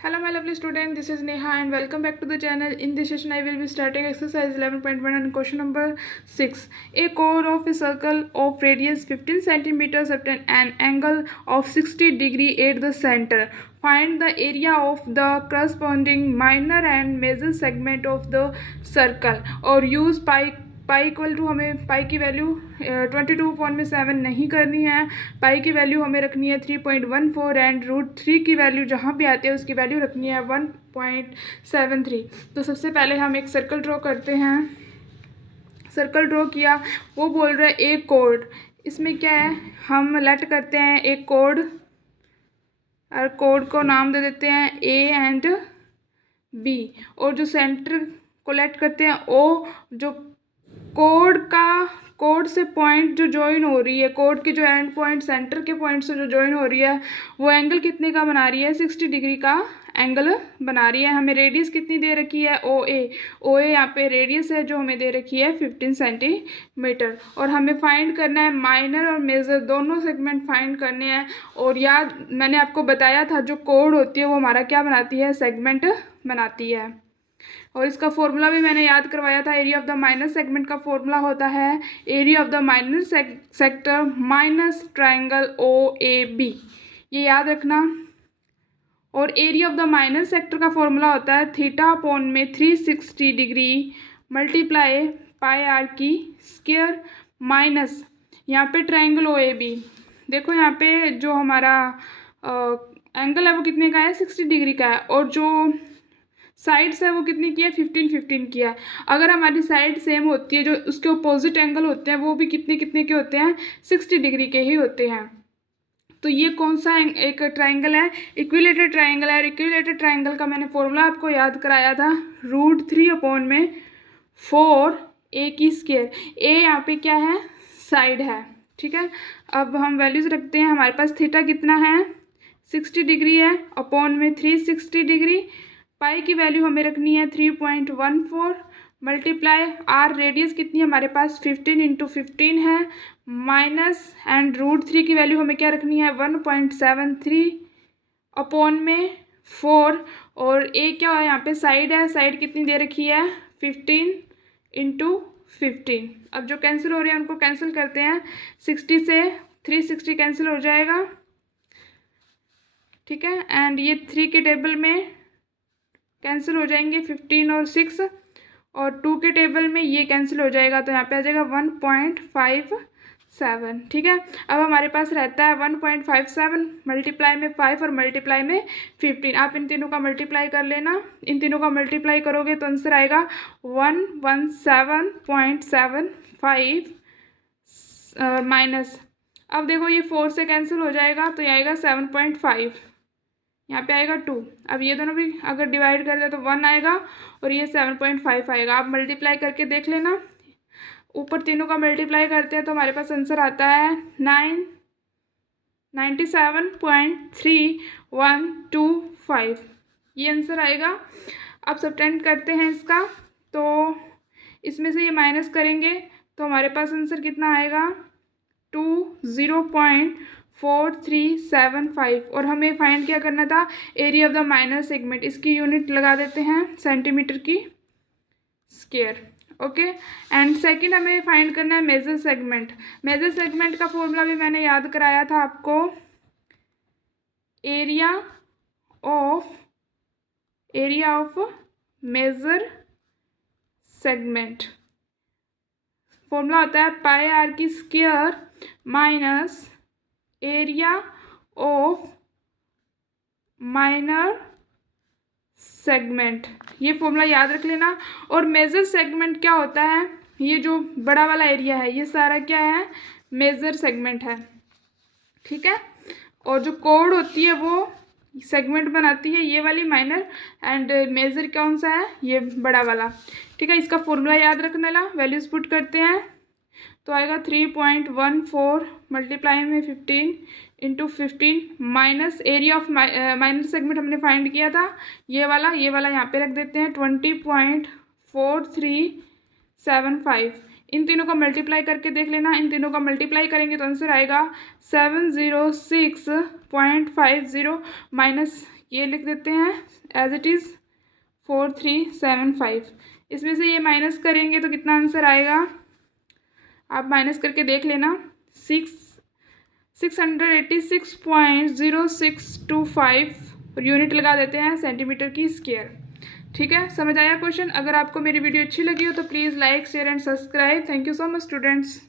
Hello my lovely student, this is Neha and welcome back to the channel. In this session I will be starting exercise 11.1 and question number 6. A chord of a circle of radius 15 centimeters at an angle of 60 degree at the center. Find the area of the corresponding minor and major segment of the circle और use pi equal to हमें पाई की value 22/7 नहीं करनी है। पाई की value हमें रखनी है 3.14 एंड √3 की वैल्यू जहाँ भी आती है उसकी वैल्यू रखनी है 1.73। तो सबसे पहले हम एक सर्कल ड्रॉ करते हैं। सर्कल ड्रॉ किया, वो बोल रहा है एक कोड। इसमें क्या है, हम लेट करते हैं एक कोड और कोड को नाम दे देते हैं ए एंड बी, और जो सेंटर को लेट करते हैं ओ, जो कोड से पॉइंट जो ज्वाइन हो रही है, कोड की जो एंड पॉइंट सेंटर के पॉइंट से जो ज्वाइन हो रही है वो एंगल कितने का बना रही है, 60 डिग्री का एंगल बना रही है। हमें रेडियस कितनी दे रखी है, ओ ए यहाँ पे रेडियस है जो हमें दे रखी है 15 सेंटीमीटर। और हमें फाइंड करना है माइनर और मेजर दोनों सेगमेंट फाइंड करने हैं। और याद मैंने आपको बताया था जो कोड होती है वो हमारा क्या बनाती है, सेगमेंट बनाती है। और इसका फॉर्मूला भी मैंने याद करवाया था। Area of the minor segment का फॉर्मूला होता है area of the minor sector minus triangle O A B, ये याद रखना। और area of the minor sector का फॉर्मूला होता है थीटा अपॉन में 360 डिग्री मल्टीप्लाई पाई आर की स्क्वायर माइनस यहाँ पे ट्रायंगल ओ ए बी। देखो यहाँ पे जो हमारा एंगल है वो कितने का है, 60 डिग्री का है, और जो साइड्स है वो कितनी की है, 15 की है। अगर हमारी साइड सेम होती है, जो उसके अपोजिट एंगल होते हैं वो भी कितने कितने के होते हैं, 60 डिग्री के ही होते हैं। तो ये कौन सा एक ट्रायंगल है, इक्विलेटरल ट्रायंगल है। और इक्विलेटरल ट्रायंगल का मैंने फॉर्मूला आपको याद कराया था √3 अपॉन में 4 ए की स्क्वायर। ए यहाँ पे क्या है, साइड है, ठीक है। अब हम वैल्यूज़ रखते हैं। हमारे पास थीटा कितना है, 60 डिग्री है, अपॉन में 360 डिग्री। पाई की वैल्यू हमें रखनी है 3.14 मल्टीप्लाई आर रेडियस कितनी है हमारे पास 15 × 15 है, माइनस एंड √3 की वैल्यू हमें क्या रखनी है 1.73 अपॉन में 4। और ए क्या है, यहाँ पे साइड है, साइड कितनी दे रखी है 15 × 15। अब जो कैंसिल हो रहे हैं उनको कैंसिल करते हैं, 60 से 360 कैंसिल हो जाएगा, ठीक है। एंड ये 3 के टेबल में कैंसिल हो जाएंगे 15 और 6, और 2 के टेबल में ये कैंसिल हो जाएगा, तो यहाँ पे आ जाएगा 1.57, ठीक है। अब hमारे पास रहता है 1.57 मल्टीप्लाई में 5 और मल्टीप्लाई में 15। आप इन तीनों का मल्टीप्लाई कर लेना, इन तीनों का मल्टीप्लाई करोगे तो आंसर आएगा 117.75 माइनस। अब देखो ये 4 से कैंसिल हो जाएगा तो ये आएगा 7.5, यहाँ पे आएगा 2। अब ये दोनों भी अगर डिवाइड कर दे तो 1 आएगा और ये 7.5 आएगा। आप मल्टीप्लाई करके देख लेना, ऊपर तीनों का मल्टीप्लाई करते हैं तो हमारे पास आंसर आता है 97.3125, ये आंसर आएगा। अब सब्ट्रैक्ट करते हैं इसका, तो इसमें से ये माइनस करेंगे तो हमारे पास आंसर कितना आएगा 20.4375। और हमें फाइंड क्या करना था, area of the minor segment. इसकी यूनिट लगा देते हैं सेंटीमीटर की स्क्वायर, ओके। एंड सेकंड हमें फाइंड करना है मेजर सेगमेंट। मेजर सेगमेंट का फॉर्मूला भी मैंने याद कराया था आपको, area of major segment. Formula होता है पाई आर की square minus area of minor segment, ये फॉर्मूला याद रख लेना। और मेजर सेगमेंट क्या होता है, ये जो बड़ा वाला एरिया है ये सारा क्या है, मेजर सेगमेंट है, ठीक है। और जो कोड होती है वो सेगमेंट बनाती है, ये वाली माइनर, एंड मेजर कौन सा है, ये बड़ा वाला, ठीक है। इसका फॉर्मूला याद रखने ला, वैल्यूज पुट करते हैं तो आएगा 3.14 मल्टीप्लाई में 15 × 15 minus area of minor segment हमने फाइंड किया था, ये वाला यहाँ पे रख देते हैं 20.4375। इन तीनों का मल्टीप्लाई करके देख लेना, इन तीनों का मल्टीप्लाई करेंगे तो आंसर आएगा 706.50 माइनस ये लिख देते हैं एज इट इज़ 4375। इसमें से ये माइनस करेंगे तो कितना आंसर आएगा, आप माइनस करके देख लेना। 686.0625 यूनिट लगा देते हैं सेंटीमीटर की स्क्वायर। ठीक है, समझ आया क्वेश्चन। अगर आपको मेरी वीडियो अच्छी लगी हो तो please like share and subscribe. Thank you so much students.